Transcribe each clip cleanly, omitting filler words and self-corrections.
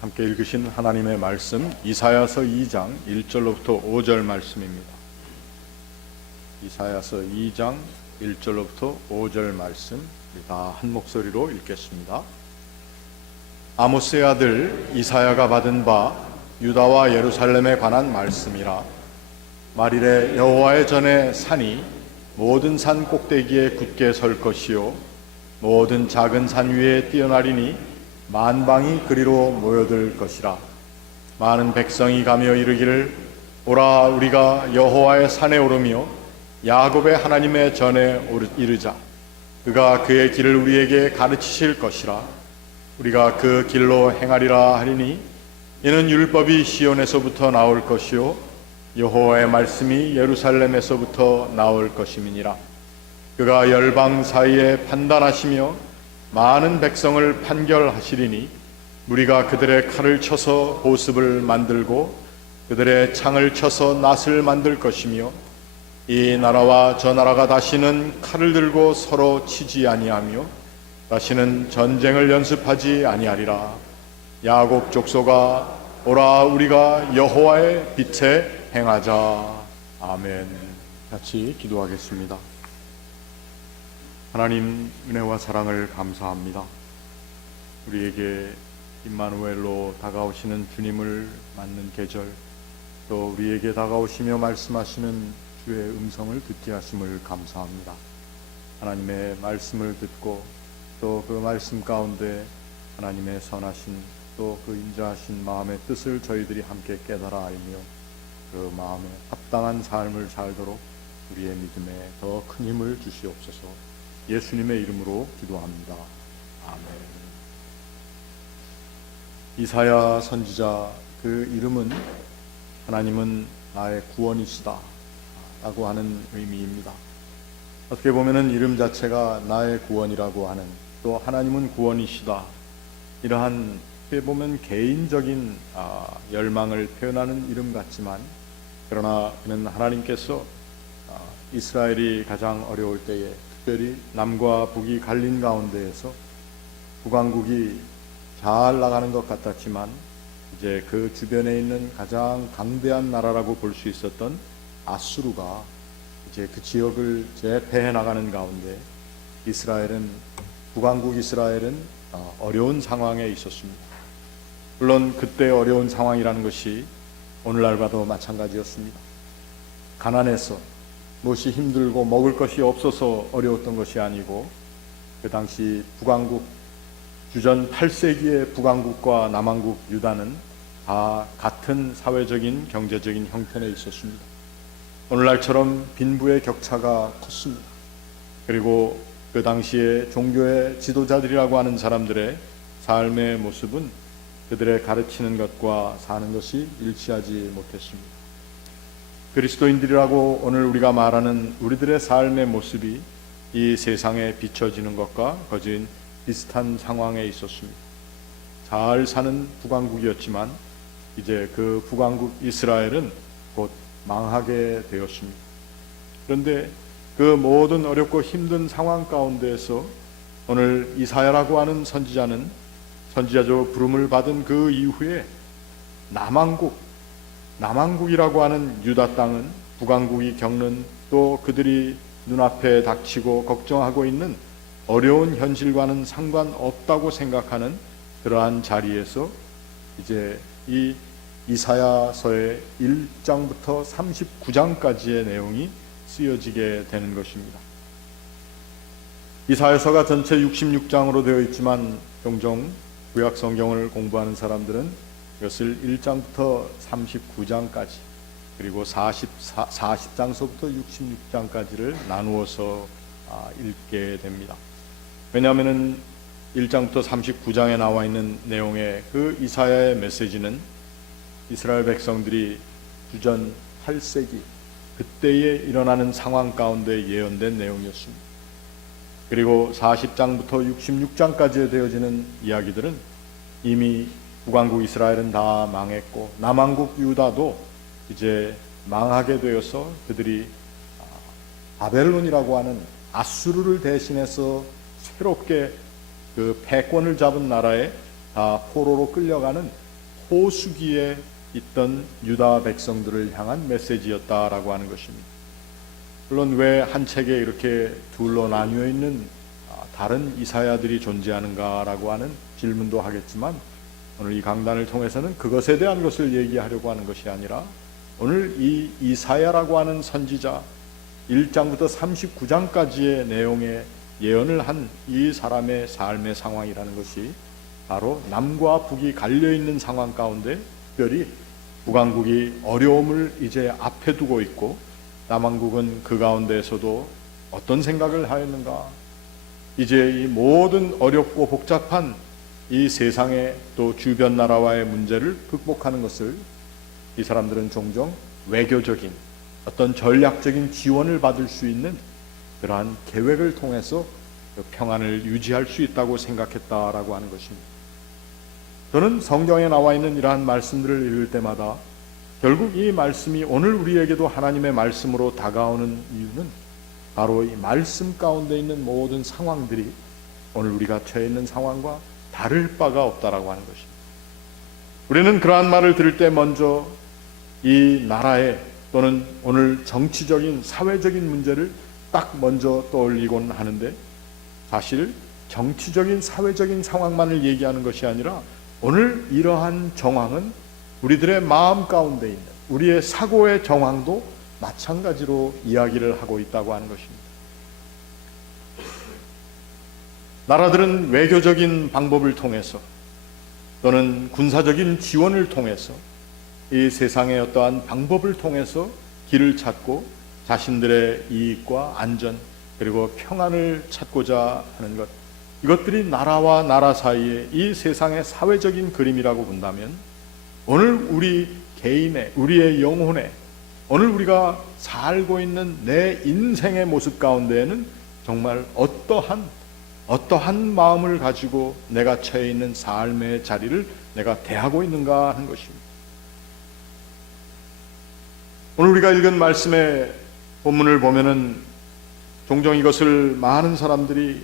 함께 읽으신 하나님의 말씀 이사야서 2장 1절로부터 5절 말씀입니다. 이사야서 2장 1절로부터 5절 말씀 다 한 목소리로 읽겠습니다. 아모스의 아들 이사야가 받은 바 유다와 예루살렘에 관한 말씀이라. 말일에 여호와의 전에 산이 모든 산 꼭대기에 굳게 설 것이요 모든 작은 산 위에 뛰어나리니 만방이 그리로 모여들 것이라. 많은 백성이 가며 이르기를 오라 우리가 여호와의 산에 오르며 야곱의 하나님의 전에 이르자. 그가 그의 길을 우리에게 가르치실 것이라. 우리가 그 길로 행하리라 하리니 이는 율법이 시온에서부터 나올 것이요 여호와의 말씀이 예루살렘에서부터 나올 것임이니라. 그가 열방 사이에 판단하시며 많은 백성을 판결하시리니 우리가 그들의 칼을 쳐서 보습을 만들고 그들의 창을 쳐서 낫을 만들 것이며 이 나라와 저 나라가 다시는 칼을 들고 서로 치지 아니하며 다시는 전쟁을 연습하지 아니하리라. 야곱 족속아 오라 우리가 여호와의 빛에 행하자. 아멘. 같이 기도하겠습니다. 하나님 은혜와 사랑을 감사합니다. 우리에게 임마누엘로 다가오시는 주님을 맞는 계절, 또 우리에게 다가오시며 말씀하시는 주의 음성을 듣게 하심을 감사합니다. 하나님의 말씀을 듣고 또 그 말씀 가운데 하나님의 선하신 또 그 인자하신 마음의 뜻을 저희들이 함께 깨달아 알며 그 마음에 합당한 삶을 살도록 우리의 믿음에 더 큰 힘을 주시옵소서. 예수님의 이름으로 기도합니다. 아멘. 이사야 선지자 그 이름은 하나님은 나의 구원이시다 라고 하는 의미입니다. 어떻게 보면은 이름 자체가 나의 구원이라고 하는, 또 하나님은 구원이시다, 이러한 어떻게 보면 개인적인 열망을 표현하는 이름 같지만, 그러나 그는 하나님께서 이스라엘이 가장 어려울 때에 특별히 남과 북이 갈린 가운데에서 북왕국이 잘 나가는 것 같았지만 이제 그 주변에 있는 가장 강대한 나라라고 볼 수 있었던 아수르가 이제 그 지역을 제패해 나가는 가운데 이스라엘은, 북왕국 이스라엘은 어려운 상황에 있었습니다. 물론 그때 어려운 상황이라는 것이 오늘날과도 마찬가지였습니다. 가난해서 무엇이 힘들고 먹을 것이 없어서 어려웠던 것이 아니고, 그 당시 북왕국 주전 8세기의 북왕국과 남왕국 유다는 다 같은 사회적인 경제적인 형편에 있었습니다. 오늘날처럼 빈부의 격차가 컸습니다. 그리고 그 당시에 종교의 지도자들이라고 하는 사람들의 삶의 모습은 그들의 가르치는 것과 사는 것이 일치하지 못했습니다. 그리스도인들이라고 오늘 우리가 말하는 우리들의 삶의 모습이 이 세상에 비춰지는 것과 거진 비슷한 상황에 있었습니다. 잘 사는 북왕국이었지만 이제 그 북왕국 이스라엘은 곧 망하게 되었습니다. 그런데 그 모든 어렵고 힘든 상황 가운데에서 오늘 이사야라고 하는 선지자는 선지자로 부름을 받은 그 이후에 남왕국이라고 하는 유다 땅은 북왕국이 겪는, 또 그들이 눈앞에 닥치고 걱정하고 있는 어려운 현실과는 상관없다고 생각하는 그러한 자리에서 이제 이 이사야서의 1장부터 39장까지의 내용이 쓰여지게 되는 것입니다. 이사야서가 전체 66장으로 되어 있지만 종종 구약 성경을 공부하는 사람들은 이것을 1장부터 39장까지 그리고 40장서부터 66장까지를 나누어서 읽게 됩니다. 왜냐하면 1장부터 39장에 나와 있는 내용의 그 이사야의 메시지는 이스라엘 백성들이 주전 8세기 그때에 일어나는 상황 가운데 예언된 내용이었습니다. 그리고 40장부터 66장까지 되어지는 이야기들은 이미 북왕국 이스라엘은 다 망했고 남왕국 유다도 이제 망하게 되어서 그들이 바벨론이라고 하는 아수르를 대신해서 새롭게 그 패권을 잡은 나라에 다 포로로 끌려가는 포수기에 있던 유다 백성들을 향한 메시지였다라고 하는 것입니다. 물론 왜 한 책에 이렇게 둘로 나뉘어 있는 다른 이사야들이 존재하는가라고 하는 질문도 하겠지만, 오늘 이 강단을 통해서는 그것에 대한 것을 얘기하려고 하는 것이 아니라, 오늘 이 이사야라고 하는 선지자 1장부터 39장까지의 내용의 예언을 한 이 사람의 삶의 상황이라는 것이 바로 남과 북이 갈려있는 상황 가운데, 특별히 북왕국이 어려움을 이제 앞에 두고 있고 남왕국은 그 가운데에서도 어떤 생각을 하였는가, 이제 이 모든 어렵고 복잡한 이 세상의 또 주변 나라와의 문제를 극복하는 것을 이 사람들은 종종 외교적인 어떤 전략적인 지원을 받을 수 있는 그러한 계획을 통해서 평안을 유지할 수 있다고 생각했다라고 하는 것입니다. 저는 성경에 나와 있는 이러한 말씀들을 읽을 때마다 결국 이 말씀이 오늘 우리에게도 하나님의 말씀으로 다가오는 이유는 바로 이 말씀 가운데 있는 모든 상황들이 오늘 우리가 처해 있는 상황과 다를 바가 없다라고 하는 것입니다. 우리는 그러한 말을 들을 때 먼저 이 나라의 또는 오늘 정치적인 사회적인 문제를 딱 먼저 떠올리곤 하는데, 사실 정치적인 사회적인 상황만을 얘기하는 것이 아니라 오늘 이러한 정황은 우리들의 마음 가운데 있는 우리의 사고의 정황도 마찬가지로 이야기를 하고 있다고 하는 것입니다. 나라들은 외교적인 방법을 통해서 또는 군사적인 지원을 통해서 이 세상의 어떠한 방법을 통해서 길을 찾고 자신들의 이익과 안전 그리고 평안을 찾고자 하는 것, 이것들이 나라와 나라 사이의 이 세상의 사회적인 그림이라고 본다면, 오늘 우리 개인의, 우리의 영혼의, 오늘 우리가 살고 있는 내 인생의 모습 가운데에는 정말 어떠한 마음을 가지고 내가 처해 있는 삶의 자리를 내가 대하고 있는가 하는 것입니다. 오늘 우리가 읽은 말씀의 본문을 보면은 종종 이것을 많은 사람들이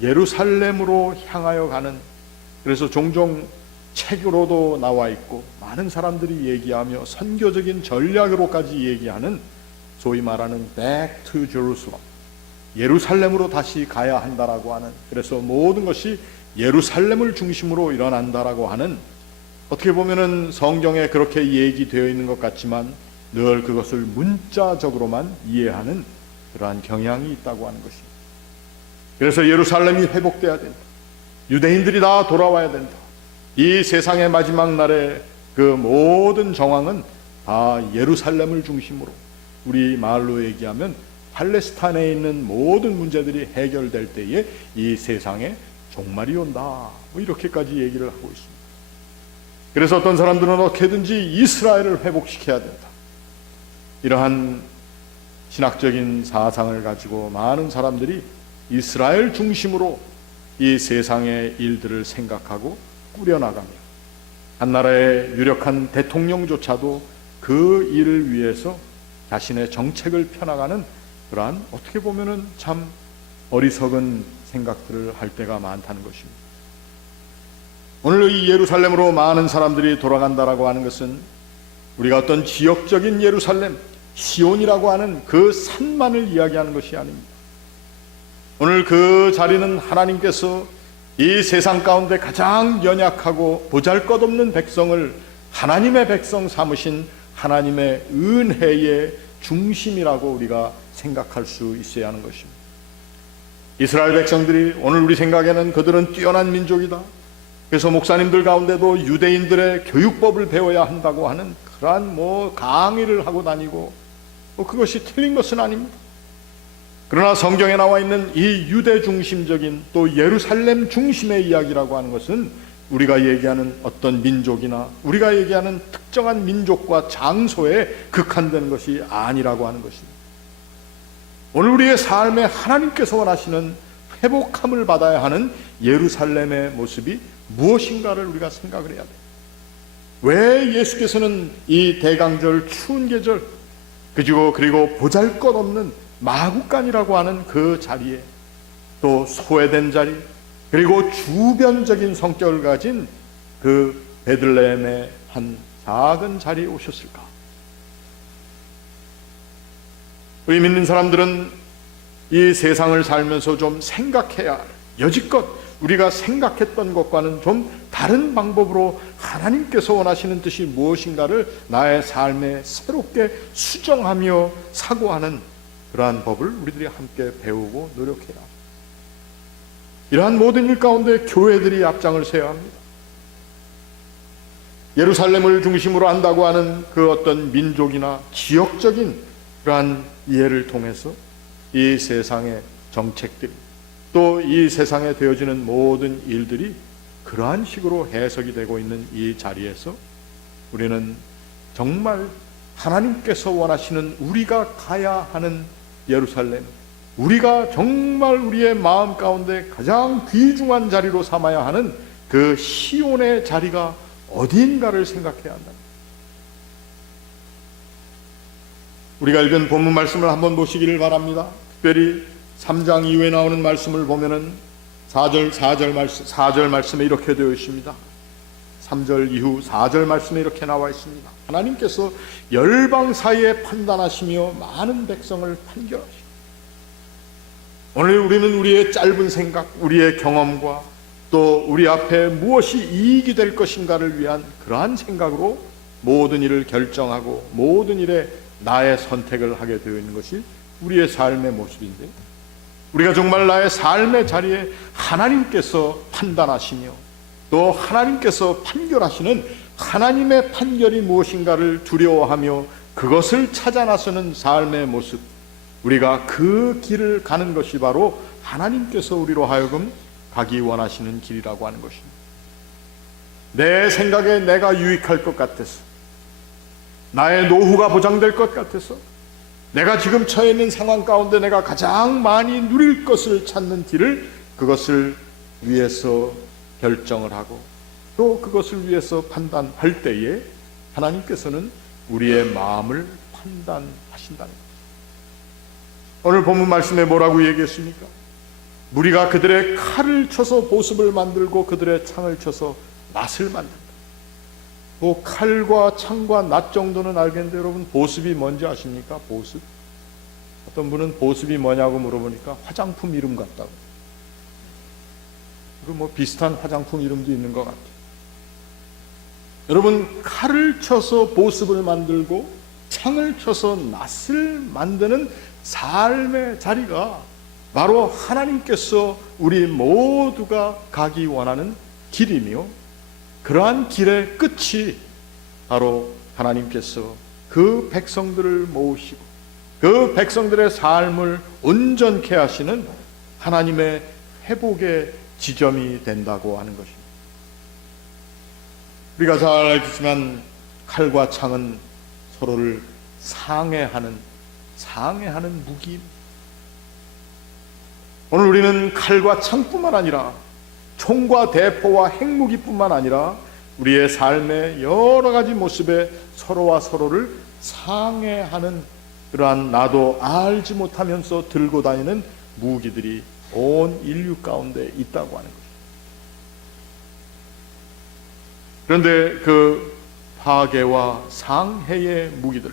예루살렘으로 향하여 가는, 그래서 종종 책으로도 나와 있고 많은 사람들이 얘기하며 선교적인 전략으로까지 얘기하는 소위 말하는 Back to Jerusalem, 예루살렘으로 다시 가야 한다라고 하는, 그래서 모든 것이 예루살렘을 중심으로 일어난다라고 하는, 어떻게 보면은 성경에 그렇게 얘기되어 있는 것 같지만 늘 그것을 문자적으로만 이해하는 그러한 경향이 있다고 하는 것입니다. 그래서 예루살렘이 회복돼야 된다, 유대인들이 다 돌아와야 된다, 이 세상의 마지막 날의 그 모든 정황은 다 예루살렘을 중심으로, 우리 말로 얘기하면 팔레스타인에 있는 모든 문제들이 해결될 때에 이 세상에 종말이 온다, 뭐 이렇게까지 얘기를 하고 있습니다. 그래서 어떤 사람들은 어떻게든지 이스라엘을 회복시켜야 된다, 이러한 신학적인 사상을 가지고 많은 사람들이 이스라엘 중심으로 이 세상의 일들을 생각하고 꾸려나가며, 한 나라의 유력한 대통령조차도 그 일을 위해서 자신의 정책을 펴나가는 그러한, 어떻게 보면은 참 어리석은 생각들을 할 때가 많다는 것입니다. 오늘 이 예루살렘으로 많은 사람들이 돌아간다라고 하는 것은 우리가 어떤 지역적인 예루살렘, 시온이라고 하는 그 산만을 이야기하는 것이 아닙니다. 오늘 그 자리는 하나님께서 이 세상 가운데 가장 연약하고 보잘것없는 백성을 하나님의 백성 삼으신 하나님의 은혜의 중심이라고 우리가 생각할 수 있어야 하는 것입니다. 이스라엘 백성들이 오늘 우리 생각에는 그들은 뛰어난 민족이다, 그래서 목사님들 가운데도 유대인들의 교육법을 배워야 한다고 하는 그러한 강의를 하고 다니고, 그것이 틀린 것은 아닙니다. 그러나 성경에 나와 있는 이 유대 중심적인 또 예루살렘 중심의 이야기라고 하는 것은 우리가 얘기하는 어떤 민족이나 우리가 얘기하는 특정한 민족과 장소에 극한되는 것이 아니라고 하는 것입니다. 오늘 우리의 삶에 하나님께서 원하시는 회복함을 받아야 하는 예루살렘의 모습이 무엇인가를 우리가 생각을 해야 돼요. 왜 예수께서는 이 대강절 추운 계절, 그리고 보잘것없는 마구간이라고 하는 그 자리에, 또 소외된 자리, 그리고 주변적인 성격을 가진 그 베들레헴의 한 작은 자리에 오셨을까? 우리 믿는 사람들은 이 세상을 살면서 좀 생각해야 할, 여지껏 우리가 생각했던 것과는 좀 다른 방법으로 하나님께서 원하시는 뜻이 무엇인가를 나의 삶에 새롭게 수정하며 사고하는 그러한 법을 우리들이 함께 배우고 노력해야 합니다. 이러한 모든 일 가운데 교회들이 앞장을 서야 합니다. 예루살렘을 중심으로 한다고 하는 그 어떤 민족이나 지역적인 그러한 이해를 통해서 이 세상의 정책들이 또 이 세상에 되어지는 모든 일들이 그러한 식으로 해석이 되고 있는 이 자리에서 우리는 정말 하나님께서 원하시는 우리가 가야 하는 예루살렘, 우리가 정말 우리의 마음 가운데 가장 귀중한 자리로 삼아야 하는 그 시온의 자리가 어디인가를 생각해야 한다. 우리가 읽은 본문 말씀을 한번 보시기를 바랍니다. 특별히 3장 이후에 나오는 말씀을 보면은 4절 말씀에 이렇게 되어 있습니다. 3절 이후 4절 말씀에 이렇게 나와 있습니다. 하나님께서 열방 사이에 판단하시며 많은 백성을 판결하시고, 오늘 우리는 우리의 짧은 생각, 우리의 경험과 또 우리 앞에 무엇이 이익이 될 것인가를 위한 그러한 생각으로 모든 일을 결정하고 모든 일에 나의 선택을 하게 되어 있는 것이 우리의 삶의 모습인데, 우리가 정말 나의 삶의 자리에 하나님께서 판단하시며 또 하나님께서 판결하시는 하나님의 판결이 무엇인가를 두려워하며 그것을 찾아 나서는 삶의 모습, 우리가 그 길을 가는 것이 바로 하나님께서 우리로 하여금 가기 원하시는 길이라고 하는 것입니다. 내 생각에 내가 유익할 것 같아서, 나의 노후가 보장될 것 같아서, 내가 지금 처해 있는 상황 가운데 내가 가장 많이 누릴 것을 찾는 길을, 그것을 위해서 결정을 하고 또 그것을 위해서 판단할 때에 하나님께서는 우리의 마음을 판단하신다는 것. 오늘 본문 말씀에 뭐라고 얘기했습니까? 무리가 그들의 칼을 쳐서 보습을 만들고 그들의 창을 쳐서 낫을 만든다. 뭐 칼과 창과 낫 정도는 알겠는데 여러분, 보습이 뭔지 아십니까? 보습. 어떤 분은 보습이 뭐냐고 물어보니까 화장품 이름 같다고. 그리고 뭐 비슷한 화장품 이름도 있는 것 같아요. 여러분, 칼을 쳐서 보습을 만들고 창을 쳐서 낫을 만드는 삶의 자리가 바로 하나님께서 우리 모두가 가기 원하는 길이며, 그러한 길의 끝이 바로 하나님께서 그 백성들을 모으시고 그 백성들의 삶을 온전케 하시는 하나님의 회복의 지점이 된다고 하는 것입니다. 우리가 잘 알겠지만 칼과 창은 서로를 상해하는 무기입니다. 오늘 우리는 칼과 창뿐만 아니라 총과 대포와 핵무기뿐만 아니라 우리의 삶의 여러 가지 모습에 서로와 서로를 상해하는 그러한 나도 알지 못하면서 들고 다니는 무기들이 온 인류 가운데 있다고 하는 것입니다. 그런데 그 파괴와 상해의 무기들,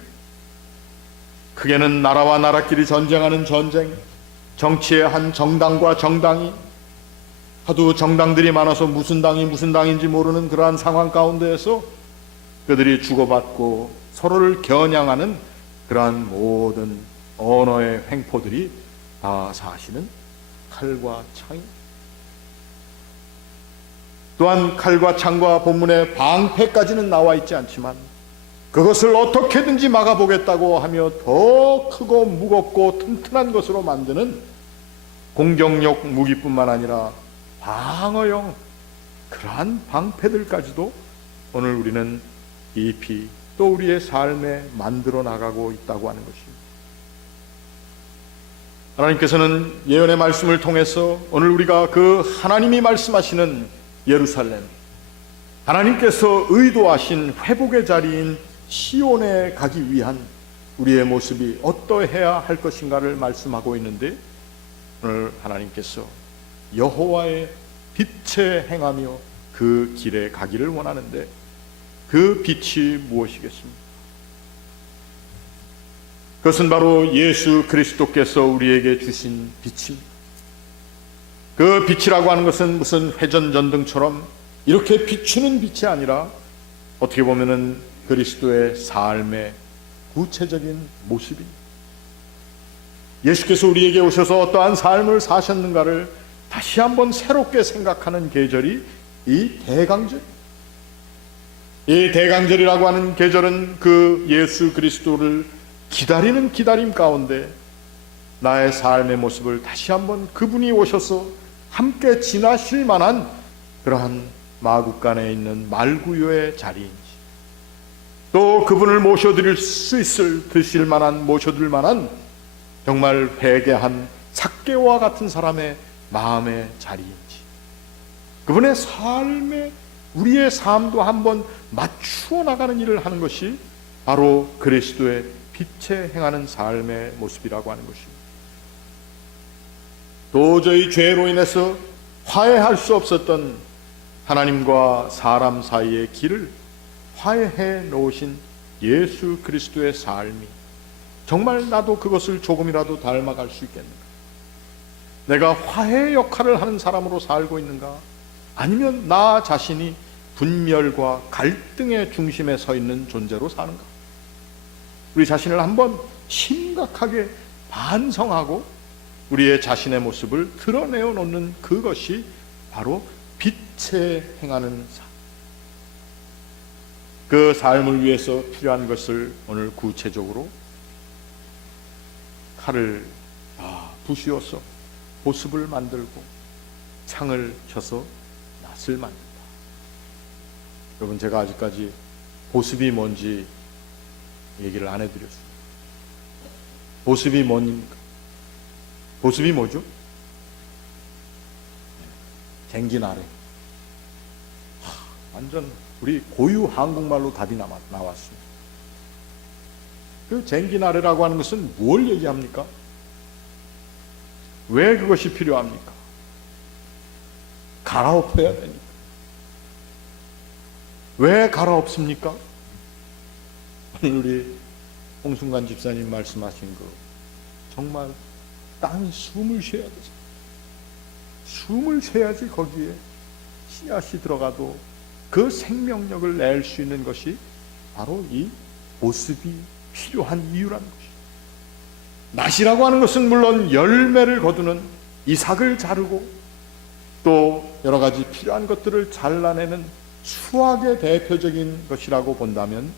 크게는 나라와 나라끼리 전쟁하는 전쟁, 정치의 한 정당과 정당이, 하도 정당들이 많아서 무슨 당이 무슨 당인지 모르는 그러한 상황 가운데에서 그들이 주고받고 서로를 겨냥하는 그러한 모든 언어의 횡포들이 다 사실은 칼과 창입니다. 또한 칼과 창과 본문의 방패까지는 나와 있지 않지만 그것을 어떻게든지 막아보겠다고 하며 더 크고 무겁고 튼튼한 것으로 만드는 공격력 무기뿐만 아니라 방어용 그러한 방패들까지도 오늘 우리는 깊이 또 우리의 삶에 만들어 나가고 있다고 하는 것입니다. 하나님께서는 예언의 말씀을 통해서 오늘 우리가 그 하나님이 말씀하시는 예루살렘, 하나님께서 의도하신 회복의 자리인 시온에 가기 위한 우리의 모습이 어떠해야 할 것인가를 말씀하고 있는데, 오늘 하나님께서 여호와의 빛에 행하며 그 길에 가기를 원하는데 그 빛이 무엇이겠습니까? 그것은 바로 예수 그리스도께서 우리에게 주신 빛입니다. 그 빛이라고 하는 것은 무슨 회전전등처럼 이렇게 비추는 빛이 아니라 어떻게 보면은 그리스도의 삶의 구체적인 모습입니다. 예수께서 우리에게 오셔서 어떠한 삶을 사셨는가를 다시 한번 새롭게 생각하는 계절이 이 대강절. 이 대강절이라고 하는 계절은 그 예수 그리스도를 기다리는 기다림 가운데 나의 삶의 모습을 다시 한번 그분이 오셔서 함께 지나실 만한 그러한 마국간에 있는 말구요의 자리인지, 또 그분을 모셔드릴 수 있을 드실 만한 모셔드릴 만한 정말 회개한 삭개와 같은 사람의 마음의 자리인지, 그분의 삶에 우리의 삶도 한번 맞추어 나가는 일을 하는 것이 바로 그리스도의 빛에 행하는 삶의 모습이라고 하는 것입니다. 도저히 죄로 인해서 화해할 수 없었던 하나님과 사람 사이의 길을 화해해 놓으신 예수 그리스도의 삶이 정말 나도 그것을 조금이라도 닮아갈 수 있겠는가? 내가 화해 역할을 하는 사람으로 살고 있는가? 아니면 나 자신이 분멸과 갈등의 중심에 서 있는 존재로 사는가? 우리 자신을 한번 심각하게 반성하고 우리의 자신의 모습을 드러내어 놓는 그것이 바로 빛에 행하는 삶. 그 삶을 위해서 필요한 것을 오늘 구체적으로 칼을 부수어서 보습을 만들고 창을 쳐서 낫을 만든다. 여러분, 제가 아직까지 보습이 뭔지 얘기를 안 해드렸어요. 보습이 뭡니까? 보습이 뭐죠? 쟁기나래. 완전 우리 고유 한국말로 답이 나왔습니다. 그 쟁기나래라고 하는 것은 뭘 얘기합니까? 왜 그것이 필요합니까? 갈아엎어야 되니까. 왜 갈아엎습니까? 오늘 우리 홍순관 집사님 말씀하신 거 정말 땅이 숨을 쉬어야 되죠. 숨을 쉬어야지 거기에 씨앗이 들어가도 그 생명력을 낼 수 있는 것이 바로 이 보습이 필요한 이유라는 것이죠. 낫이라고 하는 것은 물론 열매를 거두는 이삭을 자르고 또 여러 가지 필요한 것들을 잘라내는 수확의 대표적인 것이라고 본다면,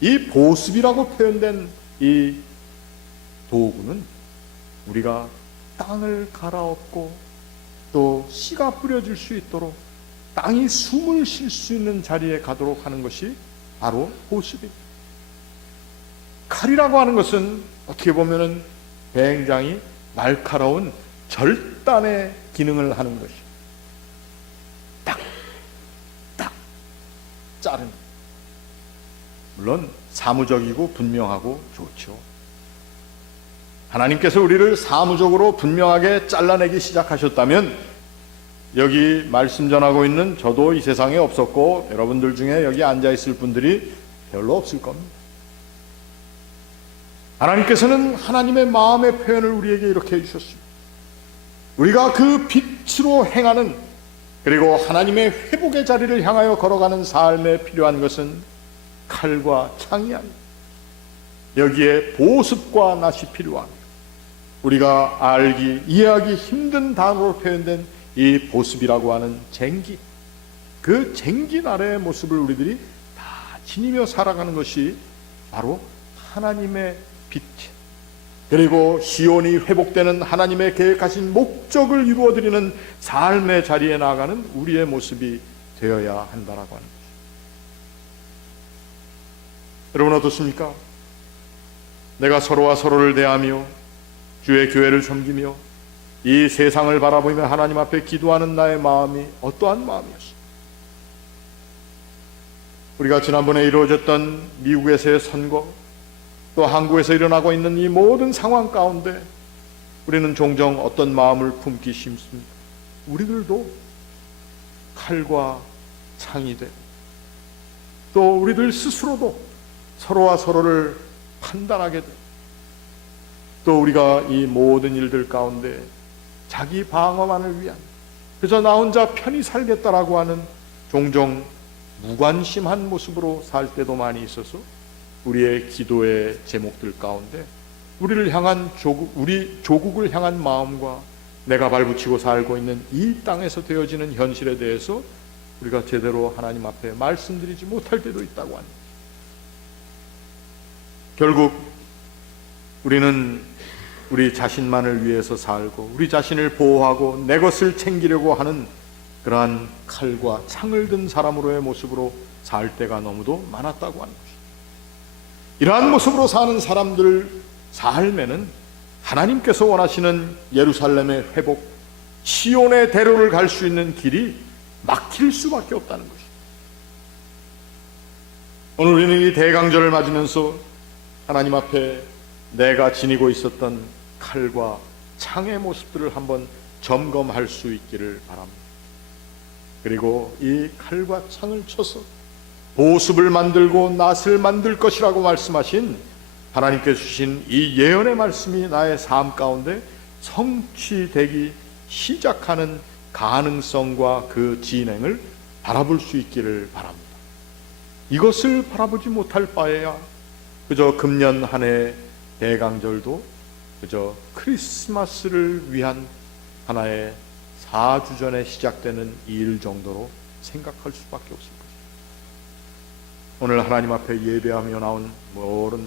이 보습이라고 표현된 이 도구는 우리가 땅을 갈아엎고 또 씨가 뿌려질 수 있도록 땅이 숨을 쉴 수 있는 자리에 가도록 하는 것이 바로 보습입니다. 칼이라고 하는 것은 어떻게 보면은 굉장히 날카로운 절단의 기능을 하는 것이 딱 자르는, 물론 사무적이고 분명하고 좋죠. 하나님께서 우리를 사무적으로 분명하게 잘라내기 시작하셨다면 여기 말씀 전하고 있는 저도 이 세상에 없었고 여러분들 중에 여기 앉아있을 분들이 별로 없을 겁니다. 하나님께서는 하나님의 마음의 표현을 우리에게 이렇게 해주셨습니다. 우리가 그 빛으로 행하는, 그리고 하나님의 회복의 자리를 향하여 걸어가는 삶에 필요한 것은 칼과 창이 아닙니다. 여기에 보습과 낫이 필요합니다. 우리가 알기, 이해하기 힘든 단어로 표현된 이 보습이라고 하는 쟁기, 그 쟁기 나라의 모습을 우리들이 다 지니며 살아가는 것이 바로 하나님의 빛, 그리고 시온이 회복되는 하나님의 계획하신 목적을 이루어드리는 삶의 자리에 나아가는 우리의 모습이 되어야 한다라고 하는 것입니다. 여러분 어떻습니까? 내가 서로와 서로를 대하며 주의 교회를 섬기며 이 세상을 바라보며 하나님 앞에 기도하는 나의 마음이 어떠한 마음이었습니까? 우리가 지난번에 이루어졌던 미국에서의 선거, 또 한국에서 일어나고 있는 이 모든 상황 가운데 우리는 종종 어떤 마음을 품기 쉽습니까? 우리들도 칼과 창이 되고, 또 우리들 스스로도 서로와 서로를 판단하게 되고, 또 우리가 이 모든 일들 가운데 자기 방어만을 위한, 그저 나 혼자 편히 살겠다라고 하는 종종 무관심한 모습으로 살 때도 많이 있어서 우리의 기도의 제목들 가운데 우리를 향한 우리 조국을 향한 마음과 내가 발붙이고 살고 있는 이 땅에서 되어지는 현실에 대해서 우리가 제대로 하나님 앞에 말씀드리지 못할 때도 있다고 합니다. 결국 우리는 우리 자신만을 위해서 살고 우리 자신을 보호하고 내 것을 챙기려고 하는 그러한 칼과 창을 든 사람으로의 모습으로 살 때가 너무도 많았다고 하는 것입니다. 이러한 모습으로 사는 사람들 삶에는 하나님께서 원하시는 예루살렘의 회복, 시온의 대로를 갈 수 있는 길이 막힐 수밖에 없다는 것입니다. 오늘 우리는 이 대강절을 맞으면서 하나님 앞에 내가 지니고 있었던 칼과 창의 모습들을 한번 점검할 수 있기를 바랍니다. 그리고 이 칼과 창을 쳐서 보습을 만들고 낫을 만들 것이라고 말씀하신 하나님께서 주신 이 예언의 말씀이 나의 삶 가운데 성취되기 시작하는 가능성과 그 진행을 바라볼 수 있기를 바랍니다. 이것을 바라보지 못할 바에야 그저 금년 한 해 대강절도 그저 크리스마스를 위한 하나의 4주 전에 시작되는 일 정도로 생각할 수밖에 없습니다. 오늘 하나님 앞에 예배하며 나온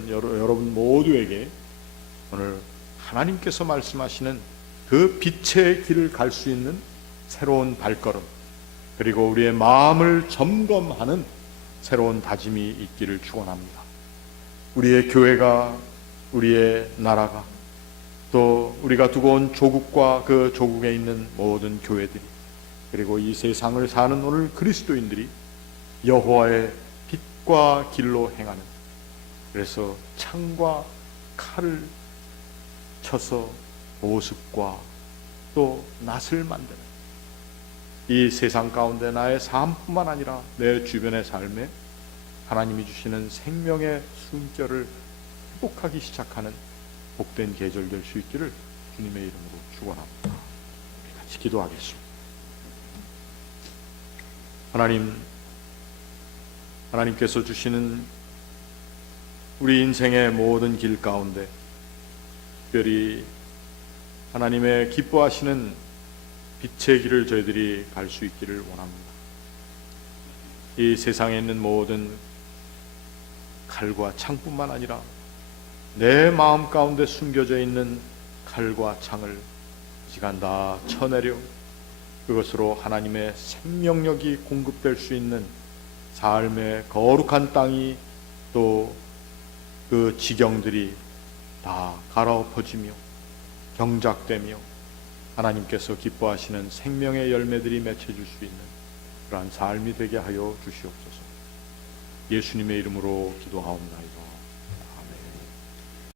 여러분 모두에게 오늘 하나님께서 말씀하시는 그 빛의 길을 갈 수 있는 새로운 발걸음, 그리고 우리의 마음을 점검하는 새로운 다짐이 있기를 축원합니다. 우리의 교회가, 우리의 나라가, 또 우리가 두고 온 조국과 그 조국에 있는 모든 교회들이, 그리고 이 세상을 사는 오늘 그리스도인들이 여호와의 빛과 길로 행하는, 그래서 창과 칼을 쳐서 보습과 또 낫을 만드는 이 세상 가운데 나의 삶뿐만 아니라 내 주변의 삶에 하나님이 주시는 생명의 숨결을 회복하기 시작하는 복된 계절 될 수 있기를 주님의 이름으로 축원합니다. 같이 기도하겠습니다. 하나님께서 주시는 우리 인생의 모든 길 가운데 특별히 하나님의 기뻐하시는 빛의 길을 저희들이 갈 수 있기를 원합니다. 이 세상에 있는 모든 칼과 창뿐만 아니라 내 마음 가운데 숨겨져 있는 칼과 창을 이 시간 다 쳐내려 그것으로 하나님의 생명력이 공급될 수 있는 삶의 거룩한 땅이, 또 그 지경들이 다 갈아엎어지며 경작되며 하나님께서 기뻐하시는 생명의 열매들이 맺혀질 수 있는 그러한 삶이 되게 하여 주시옵소서. 예수님의 이름으로 기도하옵나이다.